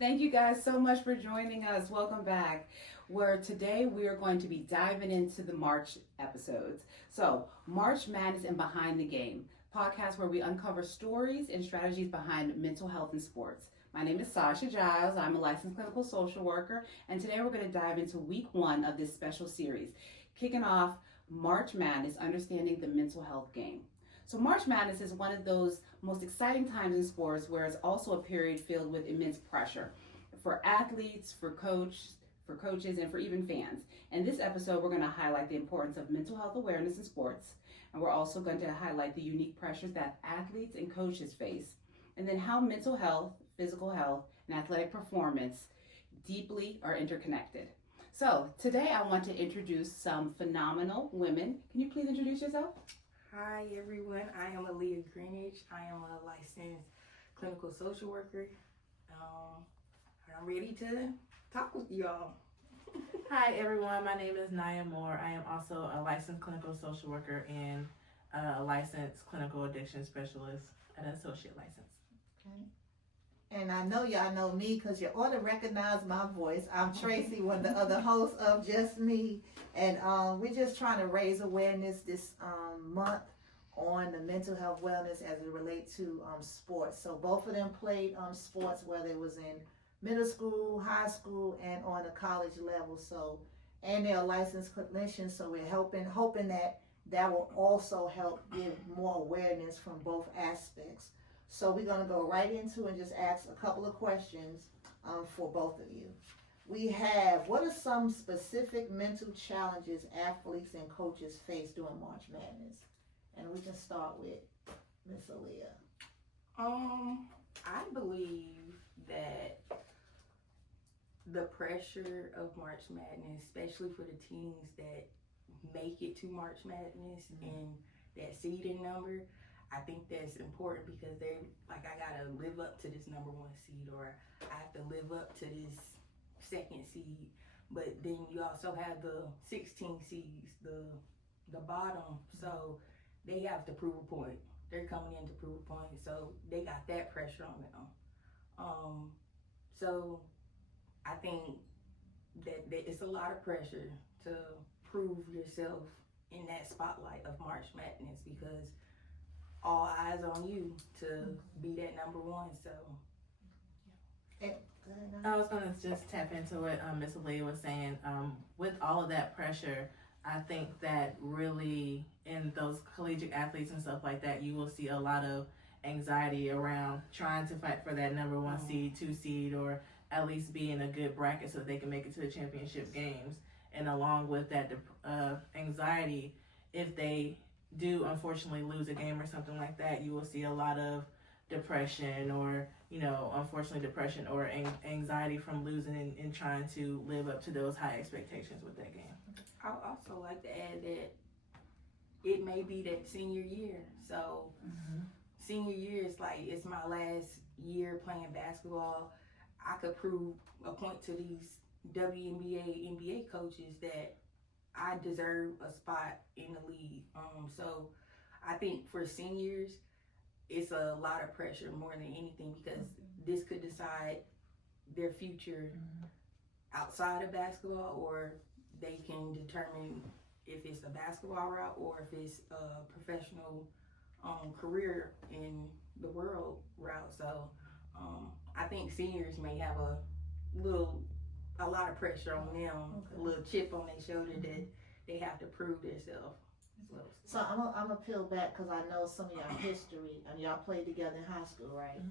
Thank you guys so much for joining us. Welcome back. Where today we are going to be diving into the March episodes. So, March Madness and Behind the Game, podcast where we uncover stories and strategies behind mental health in sports. My name is Sasha Giles. I'm a licensed clinical social worker, and today we're going to dive into week one of this special series, kicking off March Madness, understanding the mental health game. So March Madness is one of those most exciting times in sports where it's also a period filled with immense pressure for athletes, for coaches, and for even fans. In this episode, we're going to highlight the importance of mental health awareness in sports, and we're also going to highlight the unique pressures that athletes and coaches face, and then how mental health, physical health, and athletic performance deeply are interconnected. So today I want to introduce some phenomenal women. Can you please introduce yourself? Hi everyone, I am Aliyah Grinage. I am a licensed clinical social worker. I'm ready to talk with y'all. Hi everyone, my name is Nya Moore. I am also a licensed clinical social worker and a licensed clinical addiction specialist and an associate license. Okay. And I know y'all know me because you ought to recognize my voice. I'm Tracy, one of the other hosts of Just Me. And we're just trying to raise awareness this month on the mental health wellness as it relates to sports. So both of them played sports, whether it was in middle school, high school, and on the college level. So, and they're licensed clinicians, so we're hoping that will also help give more awareness from both aspects. So we're gonna go right into and just ask a couple of questions for both of you. We have, what are some specific mental challenges athletes and coaches face during March Madness? And we can start with Miss Aliyah. I believe that the pressure of March Madness, especially for the teams that make it to March Madness and that seeding number, I think that's important because they're like, I gotta live up to this number one seed, or I have to live up to this second seed. But then you also have the 16 seeds, the bottom, so they have to prove a point. They're coming in to prove a point, so they got that pressure on them. So I think that it's a lot of pressure to prove yourself in that spotlight of March Madness because all eyes on you to be that number one. So I was going to just tap into what Miss Aliyah was saying. With all of that pressure, I think that really in those collegiate athletes and stuff like that, you will see a lot of anxiety around trying to fight for that number one seed, 2 seed, or at least be in a good bracket so that they can make it to the championship games. And along with that anxiety, if they do unfortunately lose a game or something like that, you will see a lot of depression or, unfortunately depression or anxiety from losing and trying to live up to those high expectations with that game. I would also like to add that it may be that senior year. So senior year is like, it's my last year playing basketball. I could prove a point to these WNBA, NBA coaches that I deserve a spot in the league. So I think for seniors, it's a lot of pressure more than anything because this could decide their future outside of basketball, or they can determine if it's a basketball route or if it's a professional career in the world route. So I think seniors may have a lot of pressure on them, a little chip on their shoulder that they have to prove themselves. So I'm gonna peel back because I know some of y'all history and y'all played together in high school, right?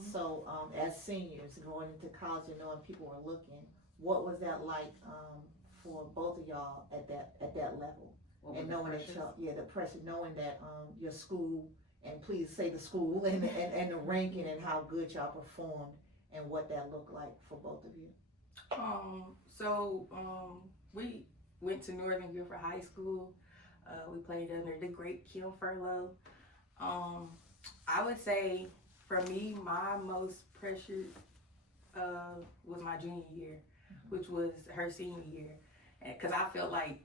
So as seniors going into college and knowing people were looking, what was that like for both of y'all at that level? And knowing that the pressure, knowing that your school, and please say the school and the ranking and how good y'all performed and what that looked like for both of you. We went to Northern Guilford High School. We played under the great Kim Furlow. I would say for me, my most pressured was my junior year, which was her senior year. Because I felt like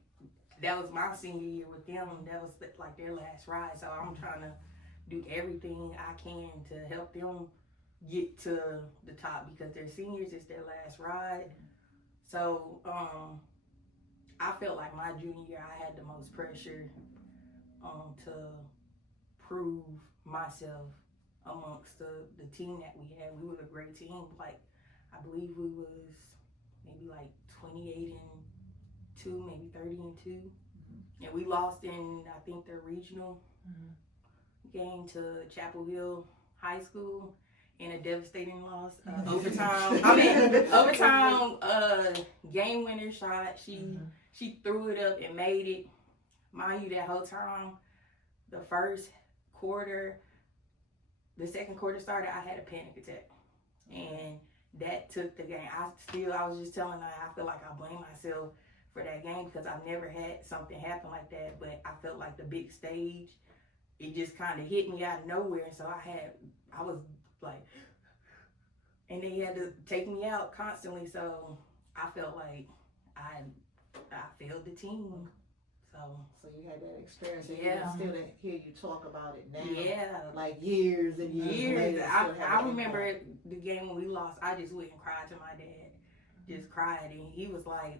that was my senior year with them. That was like their last ride. So I'm trying to do everything I can to help them get to the top because they're seniors. It's their last ride. So I felt like my junior year I had the most pressure to prove myself amongst the team that we had. We were a great team. Like, I believe we was maybe like 28-2, maybe 30-2. And we lost in, I think, the regional game to Chapel Hill High School in a devastating loss. Overtime game winner shot. She threw it up and made it. Mind you, that whole time, the first quarter, the second quarter started, I had a panic attack. And that took the game. I was just telling her, I feel like I blame myself for that game because I've never had something happen like that. But I felt like the big stage, it just kind of hit me out of nowhere. So I was like, and they had to take me out constantly. So I felt like I failed the team. So you had that experience, and Yeah. still to hear you talk about it now. Yeah. Like years and years later. I remember the game when we lost, I just went and cried to my dad. Just cried. And he was like,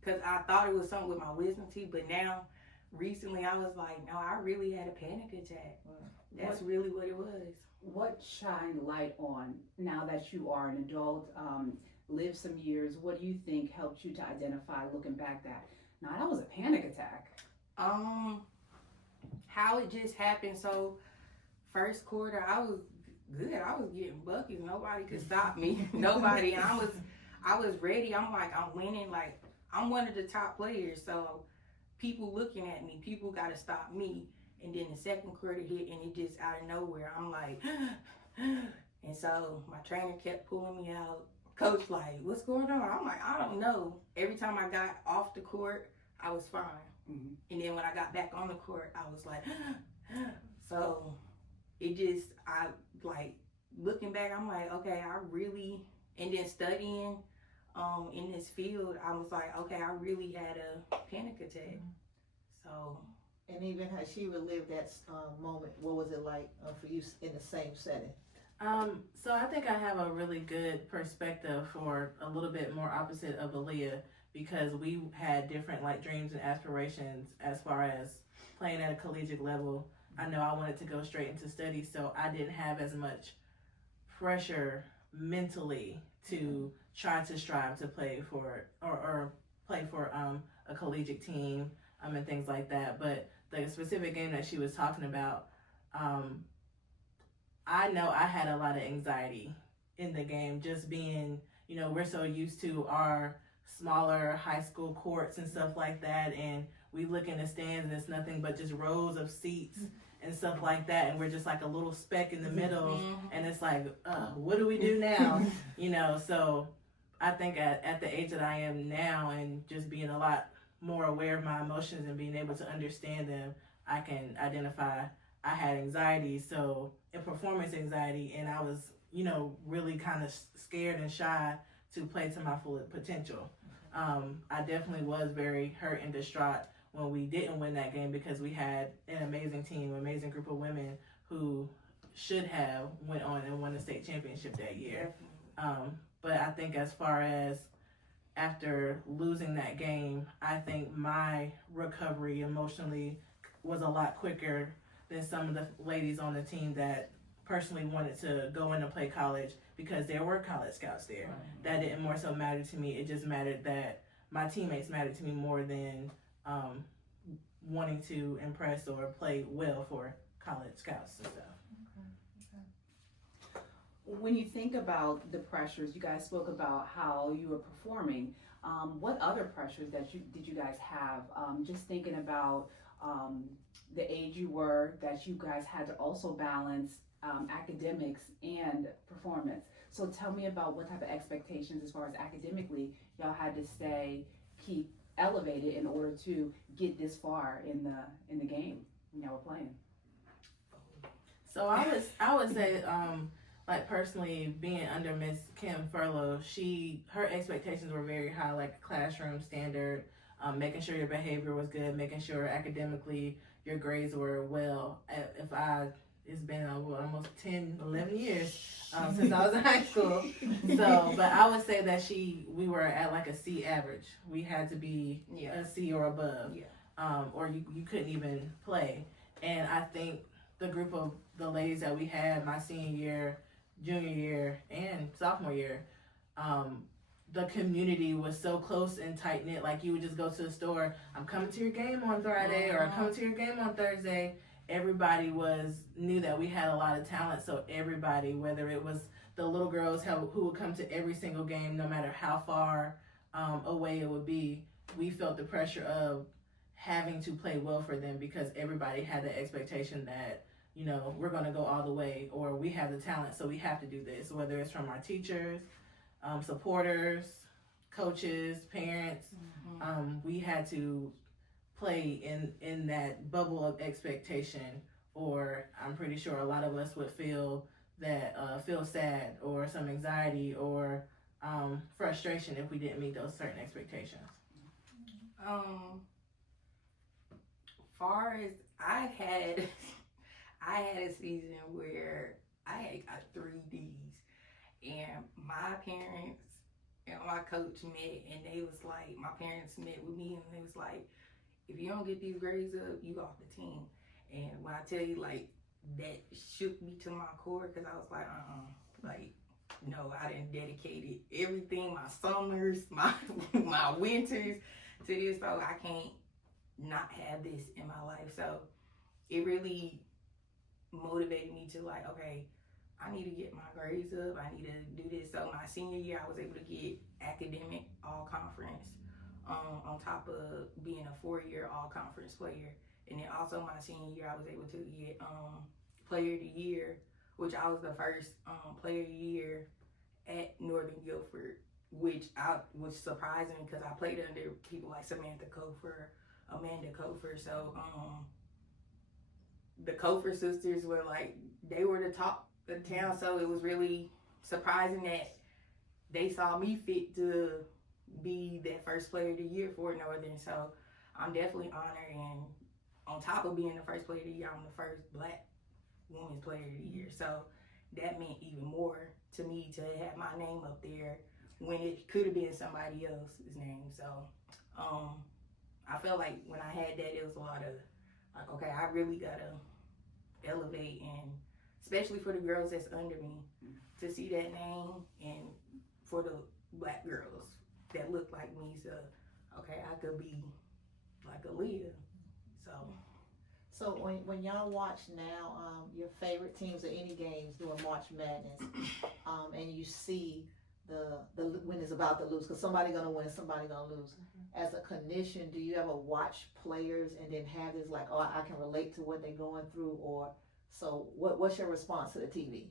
because I thought it was something with my wisdom teeth, but now, recently, I was like, no, I really had a panic attack. That's really what it was. What shined light on, now that you are an adult, lived some years, what do you think helped you to identify, looking back, that, no, that was a panic attack? How it just happened. So, first quarter, I was good. I was getting buckets. Nobody could stop me. Nobody. And I was ready. I'm like, I'm winning. Like, I'm one of the top players. So, people looking at me, people got to stop me. And then the second quarter hit, and it just out of nowhere, I'm like, and so my trainer kept pulling me out. Coach, like, what's going on? I'm like, I don't know. Every time I got off the court, I was fine. Mm-hmm. And then when I got back on the court, I was like, so it just, I like, looking back, I'm like, okay, I really, and then studying in this field, I was like, okay, I really had a panic attack. So. And even how she relived that moment, what was it like for you in the same setting? So I think I have a really good perspective for a little bit more opposite of Aliyah, because we had different like dreams and aspirations as far as playing at a collegiate level. I know I wanted to go straight into study, so I didn't have as much pressure mentally to try to strive to play for or play for a collegiate team and things like that. But the specific game that she was talking about, I know I had a lot of anxiety in the game, just being, you know, we're so used to our smaller high school courts and stuff like that, and we look in the stands and it's nothing but just rows of seats and stuff like that, and we're just like a little speck in the middle, and it's like, what do we do now? You know, so I think at the age that I am now, and just being a lot more aware of my emotions and being able to understand them, I can identify I had anxiety, so and performance anxiety, and I was, you know, really kind of scared and shy to play to my full potential. I definitely was very hurt and distraught when we didn't win that game, because we had an amazing team, amazing group of women who should have went on and won the state championship that year. But I think as far as after losing that game, I think my recovery emotionally was a lot quicker than some of the ladies on the team that personally wanted to go in and play college, because there were college scouts there. Right. That didn't more so matter to me. It just mattered that my teammates mattered to me more than wanting to impress or play well for college scouts and stuff. When you think about the pressures, you guys spoke about how you were performing. What other pressures did you guys have? Just thinking about the age you were, that you guys had to also balance academics and performance. So tell me about what type of expectations, as far as academically, y'all had to keep elevated in order to get this far in the game when y'all were playing. So I would say, like personally, being under Miss Kim Furlow, her expectations were very high, like classroom standard, making sure your behavior was good, making sure academically your grades were well. If I it's been almost 10, 11 years since I was in high school. So, but I would say that we were at like a C average. We had to be a C or above, or you couldn't even play. And I think the group of the ladies that we had my senior year, junior year, and sophomore year, the community was so close and tight knit. Like you would just go to the store, I'm coming to your game on Friday, or I'm coming to your game on Thursday. Everybody knew that we had a lot of talent, so everybody, whether it was the little girls who would come to every single game, no matter how far away it would be, we felt the pressure of having to play well for them because everybody had the expectation that, you know, we're going to go all the way, or we have the talent, so we have to do this, whether it's from our teachers, supporters, coaches, parents. We had to play in that bubble of expectation, or I'm pretty sure a lot of us would feel sad or some anxiety or frustration if we didn't meet those certain expectations. Far as I had a season where I had got 3 D's, and my parents and my coach met, and they was like, my parents met with me, and they was like, if you don't get these grades up, you off the team. And when I tell you, like, that shook me to my core, because I was like, like, no, I done dedicated everything, my summers, my winters to this, so I can't not have this in my life. So it really motivated me to like, okay, I need to get my grades up, I need to do this. So my senior year, I was able to get academic all-conference, on top of being a 4-year all-conference player. And then also my senior year, I was able to get player of the year, which I was the first player of the year at Northern Guilford, which was surprising because I played under people like Samantha Cofer, Amanda Cofer. So the Cofer sisters were like, they were the top of the town. So it was really surprising that they saw me fit to be that first player of the year for Northern. So I'm definitely honored, and on top of being the first player of the year, I'm the first Black women's player of the year. So that meant even more to me to have my name up there when it could have been somebody else's name. So I felt like when I had that, it was a lot of like, okay, I really gotta elevate, and especially for the girls that's under me, to see that name, and for the Black girls that look like me, so okay, I could be like Aliyah. So when y'all watch now, your favorite teams or any games during March Madness, and you see the when it's about to lose, because somebody gonna win, somebody gonna lose. As a clinician, do you ever watch players and then have this like, oh, I can relate to what they're going through, or so? What's your response to the TV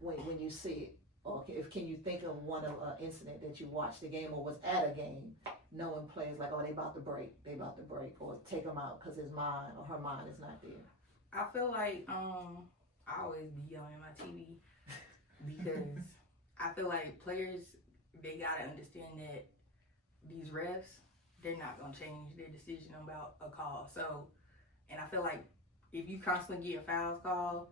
when you see it? Or can you think of one of an incident that you watched the game or was at a game, knowing players like, oh, they about to break, or take them out because his mind or her mind is not there? I feel like I always be yelling at my TV because I feel like players, they gotta understand that these refs, they're not gonna change their decision about a call. So, and I feel like if you constantly get fouls called,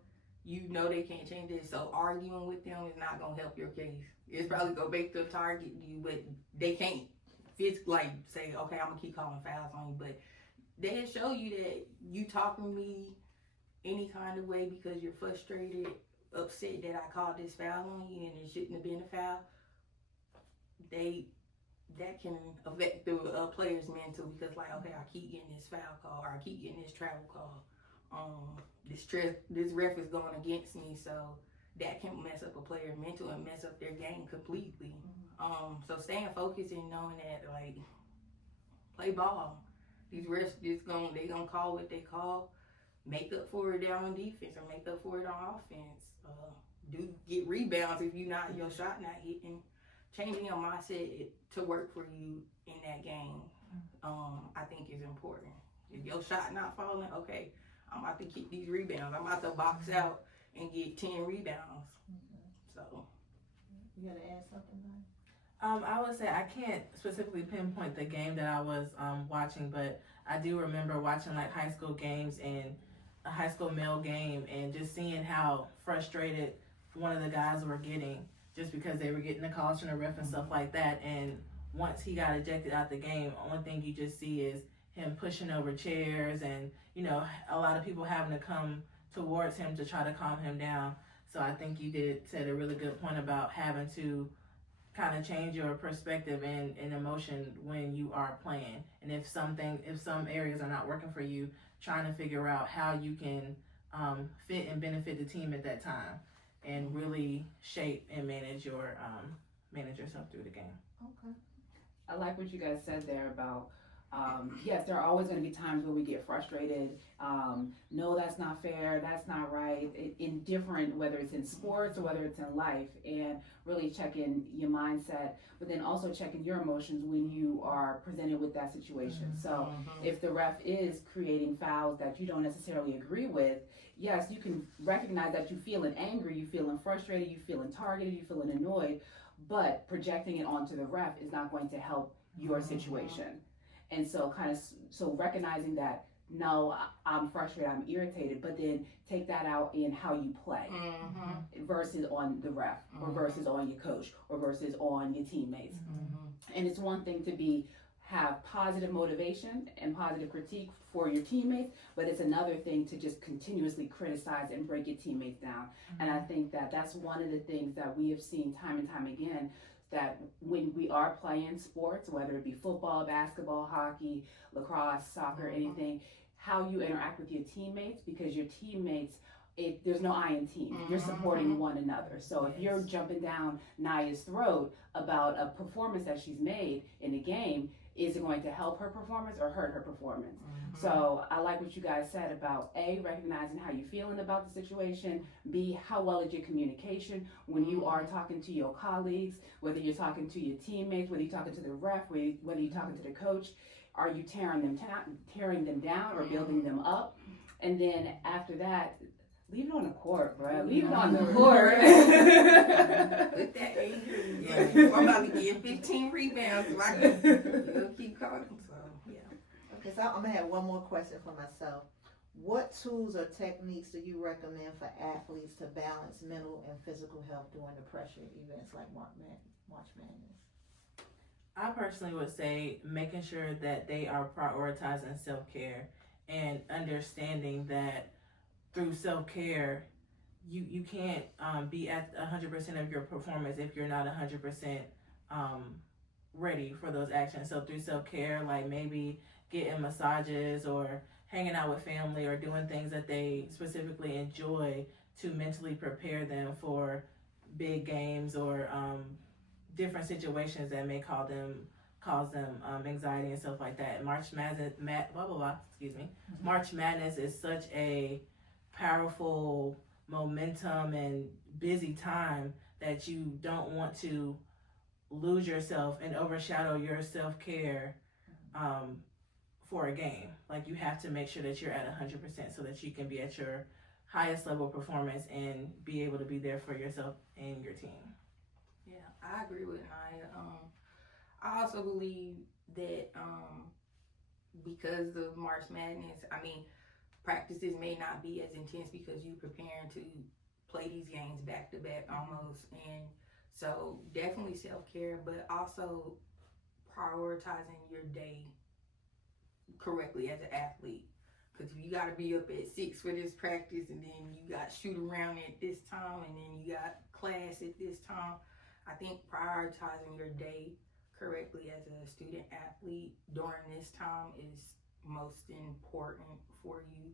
you know they can't change it. So arguing with them is not gonna help your case. It's probably gonna make them target you, but they can't like say, okay, I'm gonna keep calling fouls on you. But they show you that you talking to me any kind of way because you're frustrated, upset that I called this foul on you and it shouldn't have been a foul. That can affect the player's mental, because like, okay, I keep getting this foul call, or I keep getting this travel call. This ref is going against me, so that can mess up a player's mental and mess up their game completely. So staying focused and knowing that, like, play ball. These refs they gonna call what they call. Make up for it down on defense, or make up for it on offense. Get rebounds if your shot not hitting. Changing your mindset to work for you in that game, I think is important. If your shot not falling, okay, I'm about to keep these rebounds. I'm about to box out and get 10 rebounds. So, you gotta add something, Mike? I would say I can't specifically pinpoint the game that I was watching, but I do remember watching like high school games, and a high school male game and just seeing how frustrated one of the guys were getting just because they were getting the calls from the ref and stuff like that. And once he got ejected out the game, only thing you just see is him pushing over chairs and, you know, a lot of people having to come towards him to try to calm him down. So I think you said a really good point about having to kind of change your perspective and emotion when you are playing. And if some areas are not working for you, trying to figure out how you can fit and benefit the team at that time and really shape and manage yourself through the game. Okay. I like what you guys said there about, yes, there are always going to be times where we get frustrated. No, that's not fair. That's not right. In different, whether it's in sports or whether it's in life, and really checking your mindset, but then also checking your emotions when you are presented with that situation. So if the ref is creating fouls that you don't necessarily agree with, yes, you can recognize that you're feeling angry, you're feeling frustrated, you're feeling targeted, you're feeling annoyed, but projecting it onto the ref is not going to help your situation. And so so recognizing that, no, I'm frustrated, I'm irritated, but then take that out in how you play versus on the ref or versus on your coach or versus on your teammates. And it's one thing to have positive motivation and positive critique for your teammates, but it's another thing to just continuously criticize and break your teammates down. And I think that that's one of the things that we have seen time and time again, that when we are playing sports, whether it be football, basketball, hockey, lacrosse, soccer, anything, how you interact with your teammates, because your teammates, there's no I in team. You're supporting one another. So if you're jumping down Nya's throat about a performance that she's made in the game, is it going to help her performance or hurt her performance? So I like what you guys said about A, recognizing how you're feeling about the situation, B, how well is your communication when you are talking to your colleagues, whether you're talking to your teammates, whether you're talking to the ref, whether you're talking to the coach. Are you tearing them down or building them up? And then after that, leave it on the court, bro. Leave it on the court. Put that anger. I'm about to get 15 rebounds. So I can keep calling. So yeah. Okay, so I'm gonna have one more question for myself. What tools or techniques do you recommend for athletes to balance mental and physical health during the pressure events like March Madness? I personally would say making sure that they are prioritizing self-care and understanding that through self-care, you can't be at 100% of your performance if you're not 100% ready for those actions. So through self-care, like maybe getting massages or hanging out with family or doing things that they specifically enjoy to mentally prepare them for big games or different situations that may cause them anxiety and stuff like that. March Madness is such a powerful momentum and busy time that you don't want to lose yourself and overshadow your self-care for a game. Like, you have to make sure that you're at 100% so that you can be at your highest level of performance and be able to be there for yourself and your team. Yeah, I agree with Nya. I also believe that because of March Madness, I mean, practices may not be as intense because you're preparing to play these games back to back almost. And so definitely self-care, but also prioritizing your day correctly as an athlete. Because if you got to be up at 6 for this practice and then you got shoot around at this time and then you got class at this time, I think prioritizing your day correctly as a student athlete during this time is most important for you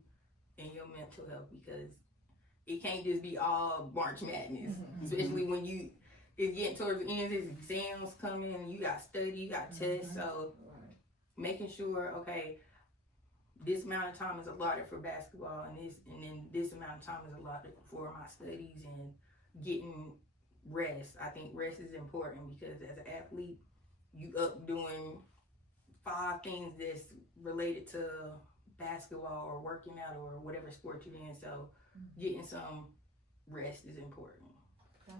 and your mental health, because it can't just be all March Madness, especially when it's getting towards the end, there's exams coming, you got study, you got tests, so making sure, okay, this amount of time is allotted for basketball and then this amount of time is allotted for my studies and getting rest. I think rest is important because as an athlete, you up doing 5 things that's related to basketball or working out or whatever sport you're in. So getting some rest is important. Okay.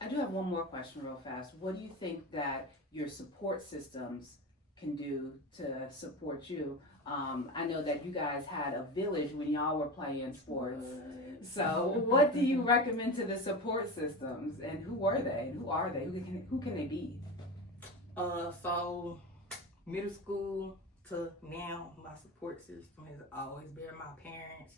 I do have one more question real fast. What do you think that your support systems can do to support you. I know that you guys had a village when y'all were playing sports. So what do you recommend to the support systems, and who were they? Who are they? Who can they be? So middle school to now, my support system has always been my parents,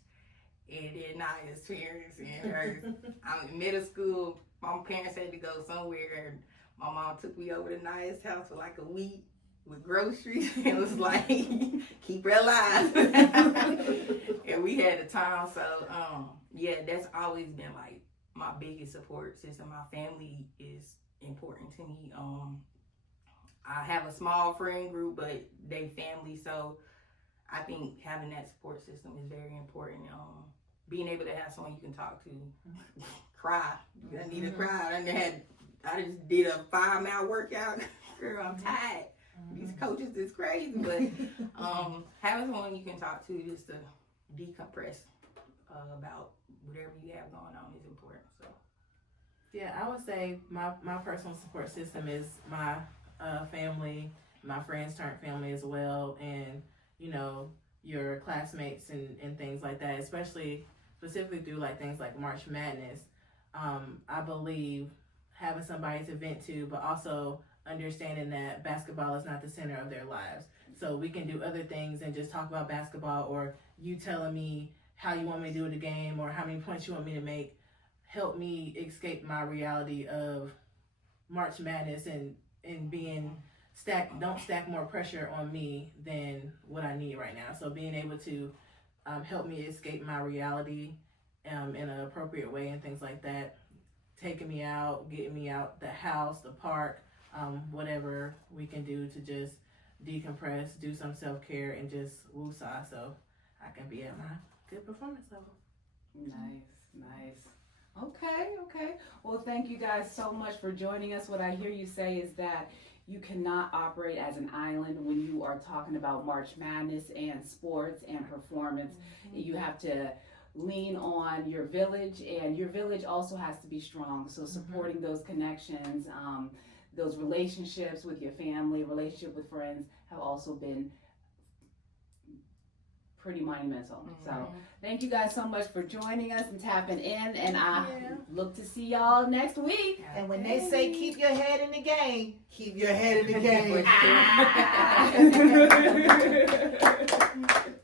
and then Nya's parents and hers. I'm in middle school. My parents had to go somewhere, and my mom took me over to Nya's house for like a week with groceries. It was like, keep her alive. And we had a time. So yeah, that's always been like my biggest support system. My family is important to me. I have a small friend group, but they family, so I think having that support system is very important. Being able to have someone you can talk to, cry. I need to cry. I just did a 5-mile workout. Girl, I'm tired. These coaches is crazy, but having someone you can talk to just to decompress about whatever you have going on is important. So yeah, I would say my personal support system is my family, my friends turned family as well, and you know, your classmates and things like that, specifically through like things like March Madness. I believe having somebody to vent to, but also understanding that basketball is not the center of their lives. So we can do other things and just talk about basketball, or you telling me how you want me to do the game or how many points you want me to make, help me escape my reality of March Madness and being don't stack more pressure on me than what I need right now. So being able to help me escape my reality in an appropriate way and things like that, taking me out, getting me out the house, the park, whatever we can do to just decompress, do some self-care, and just woosah so I can be at my good performance level. Nice. Okay. Well, thank you guys so much for joining us. What I hear you say is that you cannot operate as an island when you are talking about March Madness and sports and performance. You have to lean on your village, and your village also has to be strong. So supporting those connections, those relationships with your family, relationship with friends have also been pretty monumental. So thank you guys so much for joining us and tapping in, and I look to see y'all next week. And when they say keep your head in the game, keep your head in the game.